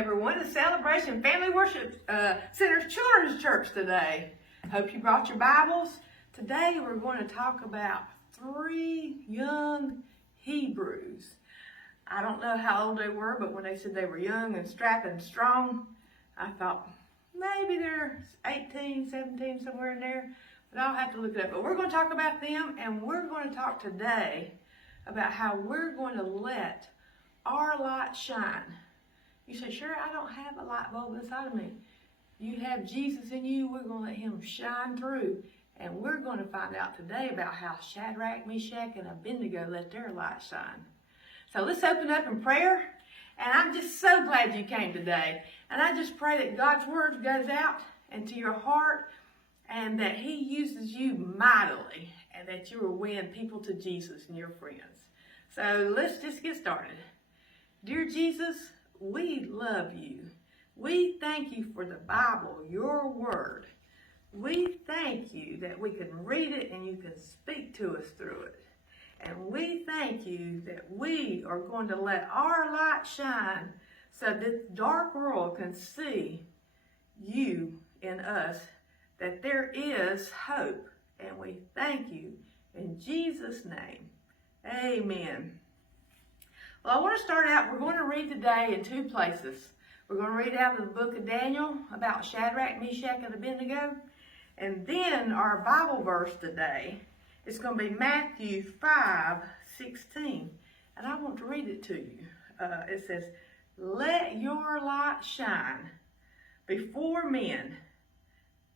everyone. It's Celebration Family Worship Center's Children's Church today. Hope you brought your Bibles. Today we're going to talk about 3 young Hebrews. I don't know how old they were, but when they said they were young and strapping and strong, I thought maybe they're 18, 17, somewhere in there. But I'll have to look it up. But we're going to talk about them, and we're going to talk today about how we're going to let our light shine. You say, sure, I don't have a light bulb inside of me. You have Jesus in you. We're going to let him shine through. And we're going to find out today about how Shadrach, Meshach, and Abednego let their light shine. So let's open up in prayer. And I'm just so glad you came today. And I just pray that God's word goes out into your heart and that he uses you mightily and that you will win people to Jesus and your friends. So let's just get started. Dear Jesus, we love you. We thank you for the Bible, your word. We thank you that we can read it and you can speak to us through it. And we thank you that we are going to let our light shine so that this dark world can see you in us, that there is hope. And we thank you in Jesus' name. Amen. Well, I want to start out, we're going to read today in 2 places. We're going to read out of the book of Daniel about Shadrach, Meshach, and Abednego. And then our Bible verse today is going to be Matthew 5:16. And I want to read it to you. It says, "Let your light shine before men,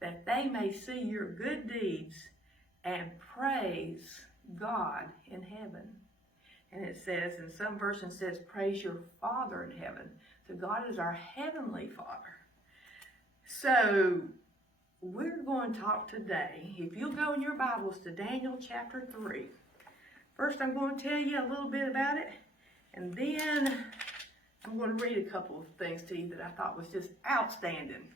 that they may see your good deeds and praise God in heaven." And it says, in some versions says, praise your Father in heaven. So God is our heavenly Father. So we're going to talk today, if you'll go in your Bibles to Daniel chapter 3. First I'm going to tell you a little bit about it. And then I'm going to read a couple of things to you that I thought was just outstanding.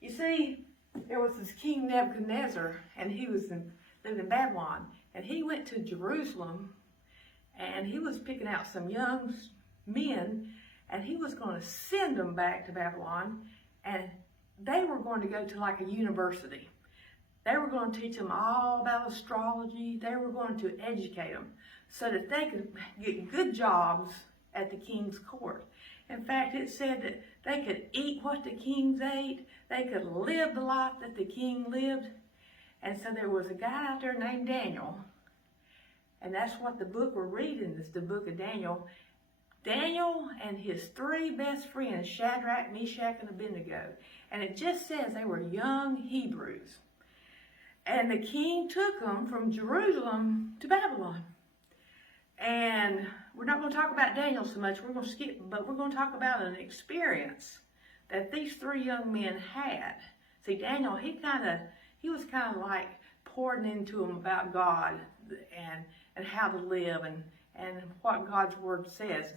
You see, there was this King Nebuchadnezzar, and he lived in Babylon. And he went to Jerusalem, and he was picking out some young men, and he was going to send them back to Babylon, and they were going to go to like a university. They were going to teach them all about astrology. They were going to educate them so that they could get good jobs at the king's court. In fact, it said that they could eat what the kings ate. They could live the life that the king lived. And so there was a guy out there named Daniel. And that's what the book we're reading is, the book of Daniel. Daniel and his 3 best friends, Shadrach, Meshach, and Abednego. And it just says they were young Hebrews. And the king took them from Jerusalem to Babylon. And we're not going to talk about Daniel so much. We're going to skip, but we're going to talk about an experience that these 3 young men had. See, Daniel, he was kind of like pouring into them about God and how to live and what God's word says.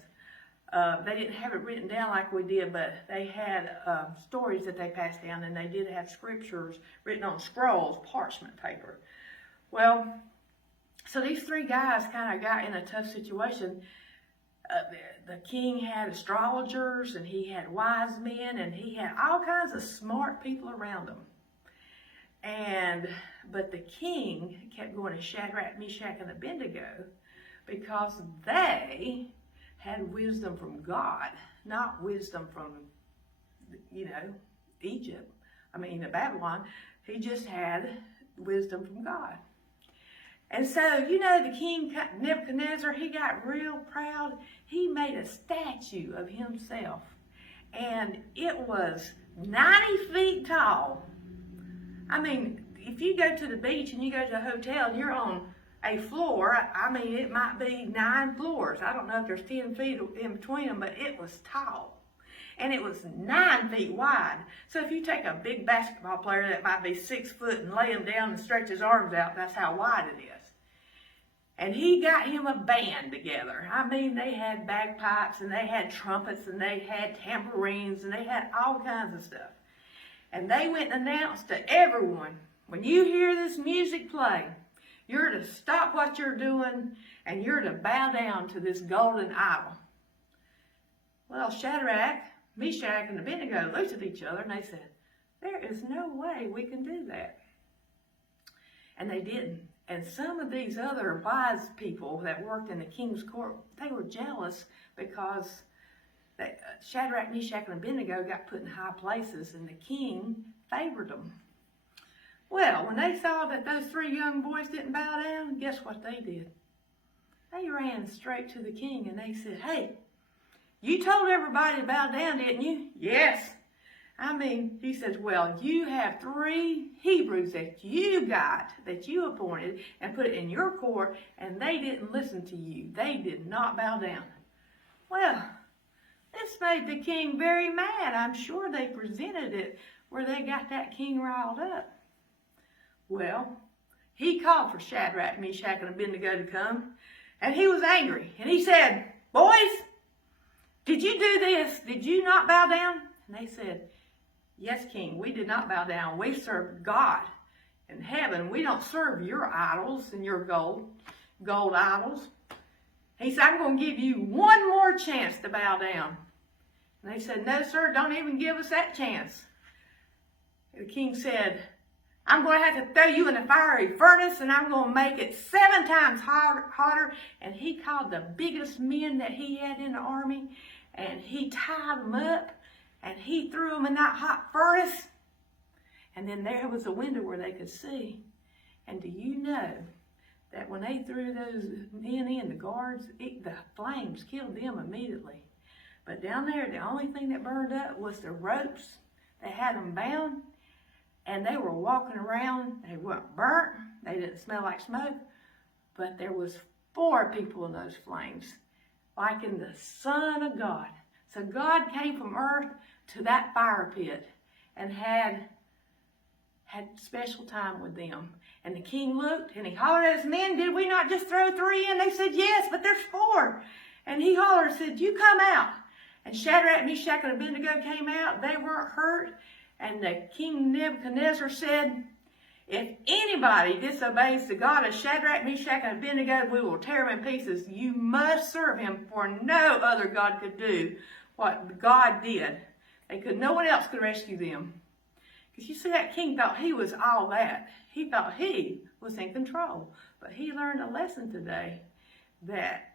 They didn't have it written down like we did, but they had stories that they passed down, and they did have scriptures written on scrolls, parchment paper. Well, so these 3 guys kind of got in a tough situation. The king had astrologers, and he had wise men, and he had all kinds of smart people around him. But the king kept going to Shadrach, Meshach, and Abednego because they had wisdom from God, not wisdom from, Egypt. Babylon. He just had wisdom from God. And so, the king Nebuchadnezzar, he got real proud. He made a statue of himself. And it was 90 feet tall. If you go to the beach and you go to a hotel and you're on a floor, it might be 9 floors. I don't know if there's 10 feet in between them, but it was tall. And it was 9 feet wide. So if you take a big basketball player that might be 6 foot and lay him down and stretch his arms out, that's how wide it is. And he got him a band together. They had bagpipes and they had trumpets and they had tambourines and they had all kinds of stuff. And they went and announced to everyone, when you hear this music play, you're to stop what you're doing and you're to bow down to this golden idol. Well, Shadrach, Meshach, and Abednego looked at each other and they said, there is no way we can do that. And they didn't. And some of these other wise people that worked in the king's court, they were jealous because Shadrach, Meshach, and Abednego got put in high places and the king favored them. Well, when they saw that those three young boys didn't bow down, guess what they did? They ran straight to the king and they said, hey, you told everybody to bow down, didn't you? Yes. He says, well, you have 3 Hebrews that you got, that you appointed, and put it in your court, and they didn't listen to you. They did not bow down. Well, this made the king very mad. I'm sure they presented it where they got that king riled up. Well, he called for Shadrach, Meshach, and Abednego to come, and he was angry. And he said, boys, did you do this? Did you not bow down? And they said, yes, king, we did not bow down. We served God in heaven. We don't serve your idols and your gold idols. He said, I'm going to give you one more chance to bow down. And they said, no, sir, don't even give us that chance. The king said, I'm going to have to throw you in a fiery furnace and I'm going to make it 7 times hotter. And he called the biggest men that he had in the army and he tied them up and he threw them in that hot furnace. And then there was a window where they could see. And do you know that when they threw those men in, the guards, the flames killed them immediately. But down there, the only thing that burned up was the ropes. They had them bound. And they were walking around. They weren't burnt. They didn't smell like smoke. But there was 4 people in those flames, like in the Son of God. So God came from earth to that fire pit and had special time with them. And the king looked and he hollered at his men, did we not just throw 3 in? They said, yes, but there's 4. And he hollered and said, you come out. And Shadrach, Meshach, and Abednego came out. They weren't hurt. And the king Nebuchadnezzar said, if anybody disobeys the God of Shadrach, Meshach, and Abednego, we will tear him in pieces. You must serve him, for no other God could do what God did. No one else could rescue them. Because you see, that king thought he was all that. He thought he was in control. But he learned a lesson today that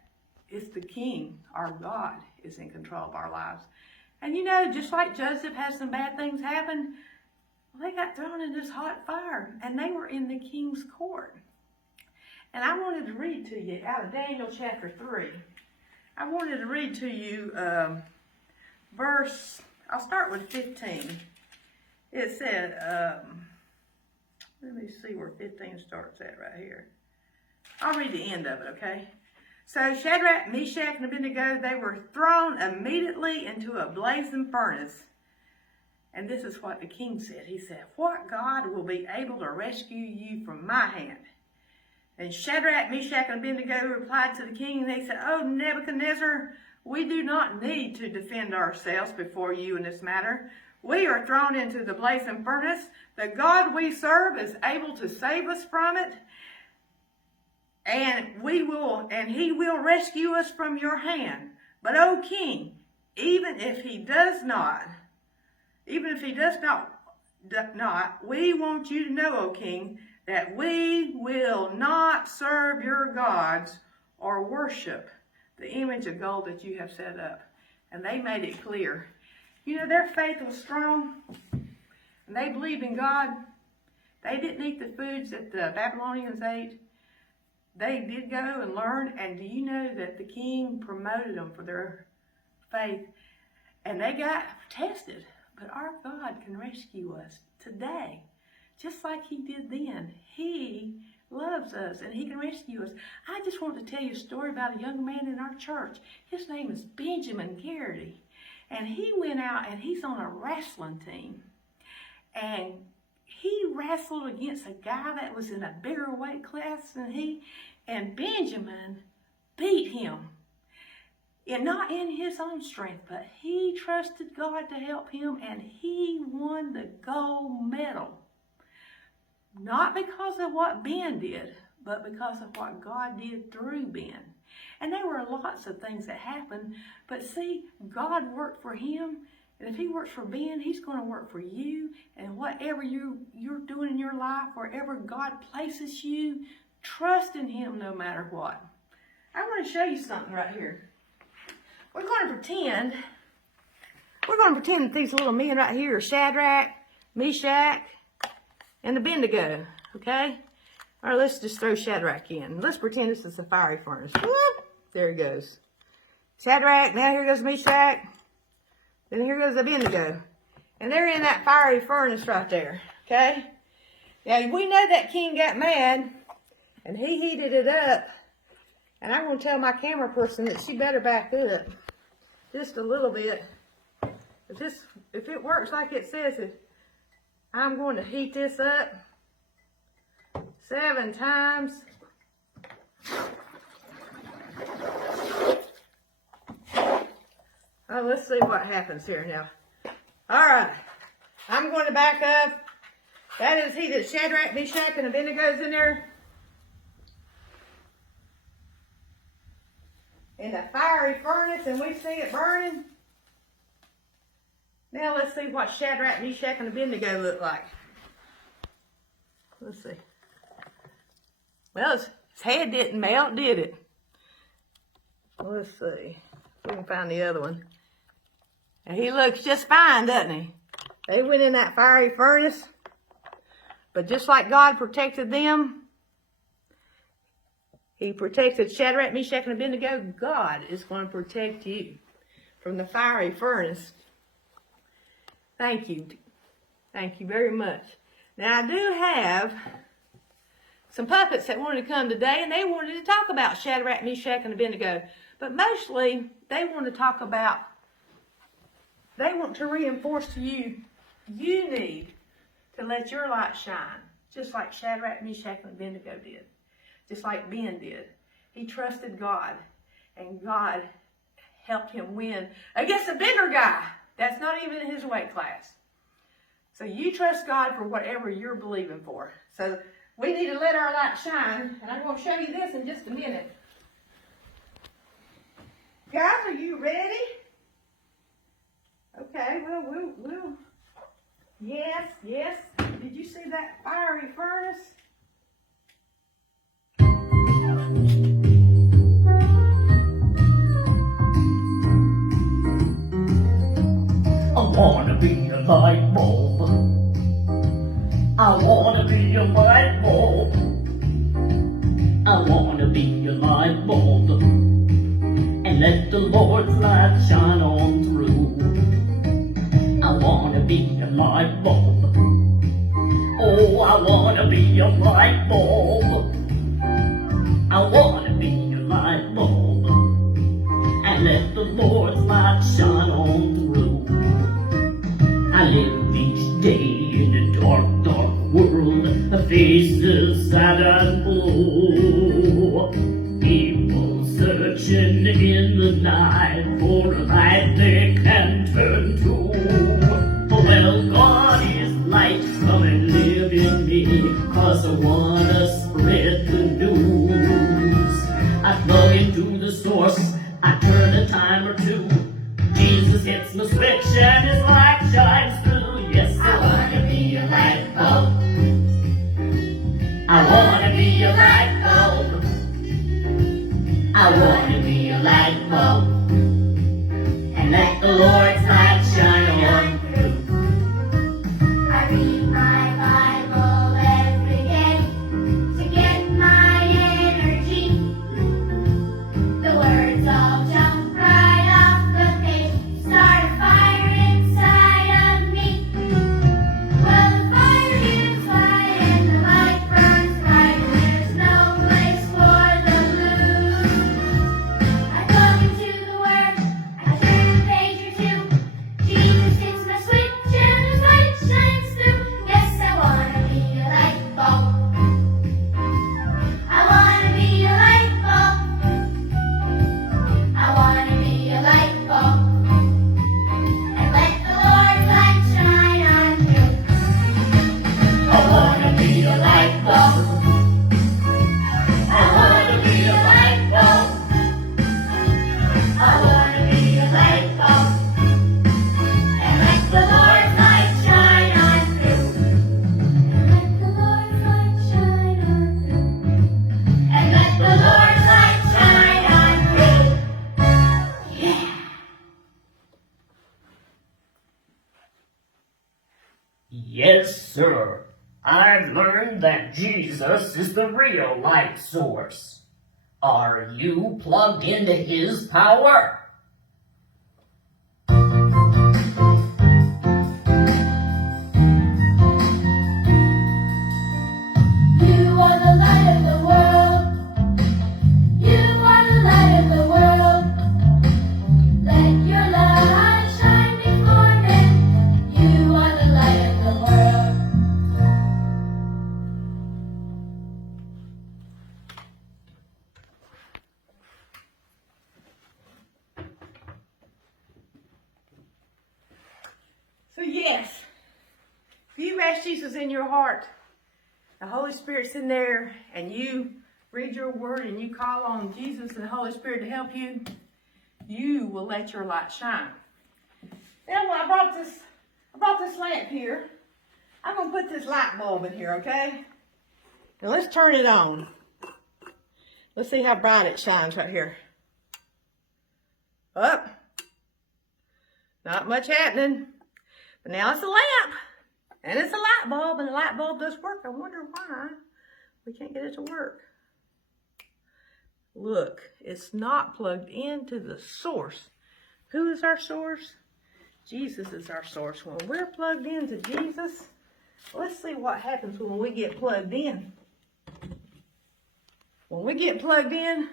it's the king, our God, is in control of our lives. And you know, just like Joseph had some bad things happen, they got thrown in this hot fire. And they were in the king's court. And I wanted to read to you out of Daniel chapter 3. I wanted to read to you I'll start with 15. It said, let me see where 15 starts at right here. I'll read the end of it, okay? So Shadrach, Meshach, and Abednego, they were thrown immediately into a blazing furnace. And this is what the king said. He said, what God will be able to rescue you from my hand? And Shadrach, Meshach, and Abednego replied to the king, and they said, oh, Nebuchadnezzar, we do not need to defend ourselves before you in this matter. We are thrown into the blazing furnace. The God we serve is able to save us from it. And he will rescue us from your hand. But, O king, even if he does not, we want you to know, O king, that we will not serve your gods or worship the image of gold that you have set up. And they made it clear. You know, their faith was strong, and they believed in God. They didn't eat the foods that the Babylonians ate. They did go and learn, and do you know that the king promoted them for their faith? And they got tested. But our God can rescue us today, just like he did then. He loves us, and he can rescue us. I just want to tell you a story about a young man in our church. His name is Benjamin Garrity. And he went out, and he's on a wrestling team. And he wrestled against a guy that was in a bigger weight class than he. And Benjamin beat him. And not in his own strength, but he trusted God to help him, and he won the gold medal. Not because of what Ben did, but because of what God did through Ben. And there were lots of things that happened. But see, God worked for him. And if he works for Ben, he's going to work for you. And whatever you're doing in your life, wherever God places you, trust in him no matter what. I want to show you something right here. We're going to pretend that these little men right here are Shadrach, Meshach, and Abednego, okay? All right, let's just throw Shadrach in. Let's pretend this is a fiery furnace. Whoop, there he goes. Shadrach, now here goes Meshach, then here goes Abednego. And they're in that fiery furnace right there, okay? Now, we know that king got mad, and he heated it up. And I'm going to tell my camera person that she better back up just a little bit. If it works like it says it, I'm going to heat this up 7 times. Oh, let's see what happens here now. All right, I'm going to back up. That is heated. Shadrach, Meshach, and Abednego's in there. In the fiery furnace, and we see it burning. Now let's see what Shadrach, Meshach, and Abednego look like. Let's see. Well, his head didn't melt, did it? Let's see if we can find the other one. And he looks just fine, doesn't he? They went in that fiery furnace, but just like God protected them, he protected Shadrach, Meshach, and Abednego. God is going to protect you from the fiery furnace. Thank you. Thank you very much. Now, I do have some puppets that wanted to come today, and they wanted to talk about Shadrach, Meshach, and Abednego. But mostly, they want to reinforce to you, you need to let your light shine, just like Shadrach, Meshach, and Abednego did. Just like Ben did. He trusted God, and God helped him win against a bigger guy. That's not even in his weight class. So you trust God for whatever you're believing for. So we need to let our light shine, and I'm going to show you this in just a minute. Guys, are you ready? Okay, well, we'll. Yes. Did you see that fiery furnace? I wanna be a light bulb. I wanna be a light bulb. I wanna be a light bulb. And let the Lord's light shine on through. I wanna be a light bulb. Oh, I wanna be a light bulb. I wanna be a light bulb. And let the Lord's light shine on through. I live each day in a dark, dark world, the faces sad and blue. People searching in the night for a light they can turn to. Well, God is light, come and live in me, 'cause I wanna spread the news. I plug into the source, I turn a time or two. Jesus hits my switch and his light shines through. Yes, I wanna be a light bulb. I wanna be a light bulb. I wanna be a light bulb. And let the Lord's light shine on through. I read my Bible every day to get my energy. The words all jump right off the page, start a fire inside of me. Well, the fire is light and the light burns bright, and there's no place for the blues. I plug into the Word, I turn a page or two, Yes, sir. I've learned that Jesus is the real light source. Are you plugged into His power? So yes, if you ask Jesus in your heart, the Holy Spirit's in there, and you read your word and you call on Jesus and the Holy Spirit to help you, you will let your light shine. Now I brought this lamp here. I'm gonna put this light bulb in here, okay? Now let's turn it on. Let's see how bright it shines right here. Up. Not much happening. But now it's a lamp. And it's a light bulb, and the light bulb does work. I wonder why we can't get it to work. Look, it's not plugged into the source. Who is our source? Jesus is our source. When we're plugged into Jesus, let's see what happens when we get plugged in. When we get plugged in,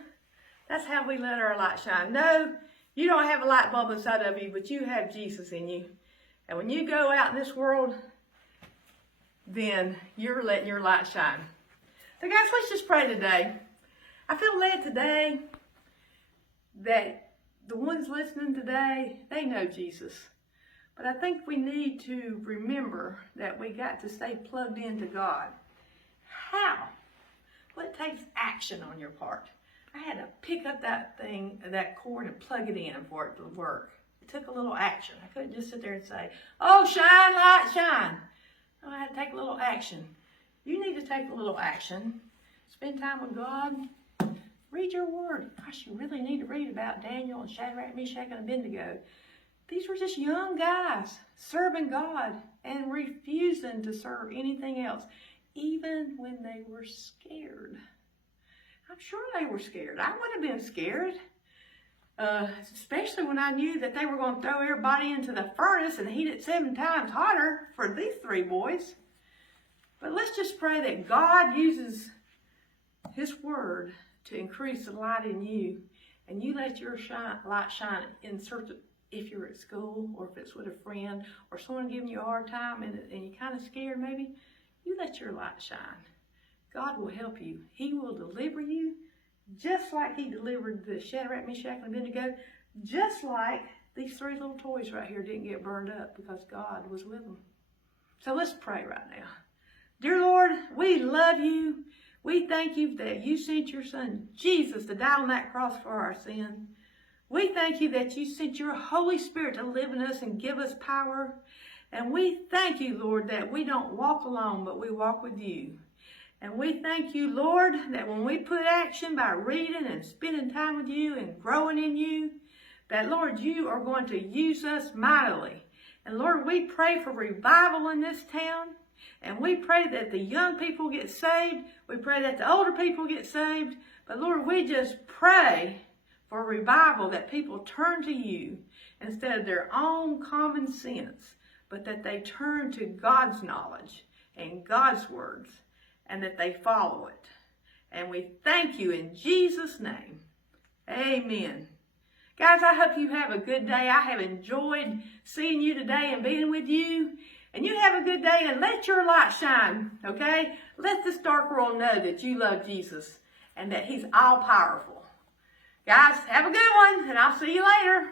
that's how we let our light shine. No, you don't have a light bulb inside of you, but you have Jesus in you. And when you go out in this world, then you're letting your light shine. So guys, let's just pray today. I feel led today that the ones listening today, they know Jesus. But I think we need to remember that we got to stay plugged into God. How? Well, it takes action on your part. I had to pick up that cord and plug it in for it to work. It took a little action. I couldn't just sit there and say, oh, shine, light, shine. No, I had to take a little action. You need to take a little action. Spend time with God. Read your word. Gosh, you really need to read about Daniel and Shadrach, Meshach, and Abednego. These were just young guys serving God and refusing to serve anything else, even when they were scared. I'm sure they were scared. I would have been scared. Especially when I knew that they were going to throw everybody into the furnace and heat it 7 times hotter for these 3 boys. But let's just pray that God uses His word to increase the light in you, and you let your light shine in search of, if you're at school or if it's with a friend or someone giving you a hard time and you're kind of scared maybe, you let your light shine. God will help you. He will deliver you. Just like He delivered the Shadrach, Meshach, and Abednego, just like these 3 little toys right here didn't get burned up because God was with them. So let's pray right now. Dear Lord, we love you. We thank you that you sent your Son, Jesus, to die on that cross for our sin. We thank you that you sent your Holy Spirit to live in us and give us power. And we thank you, Lord, that we don't walk alone, but we walk with you. And we thank you, Lord, that when we put action by reading and spending time with you and growing in you, that, Lord, you are going to use us mightily. And, Lord, we pray for revival in this town. And we pray that the young people get saved. We pray that the older people get saved. But, Lord, we just pray for revival, that people turn to you instead of their own common sense, but that they turn to God's knowledge and God's words, and that they follow it. And we thank you in Jesus' name. Amen. Guys, I hope you have a good day. I have enjoyed seeing you today and being with you. And you have a good day, and let your light shine, okay? Let this dark world know that you love Jesus and that He's all powerful. Guys, have a good one, and I'll see you later.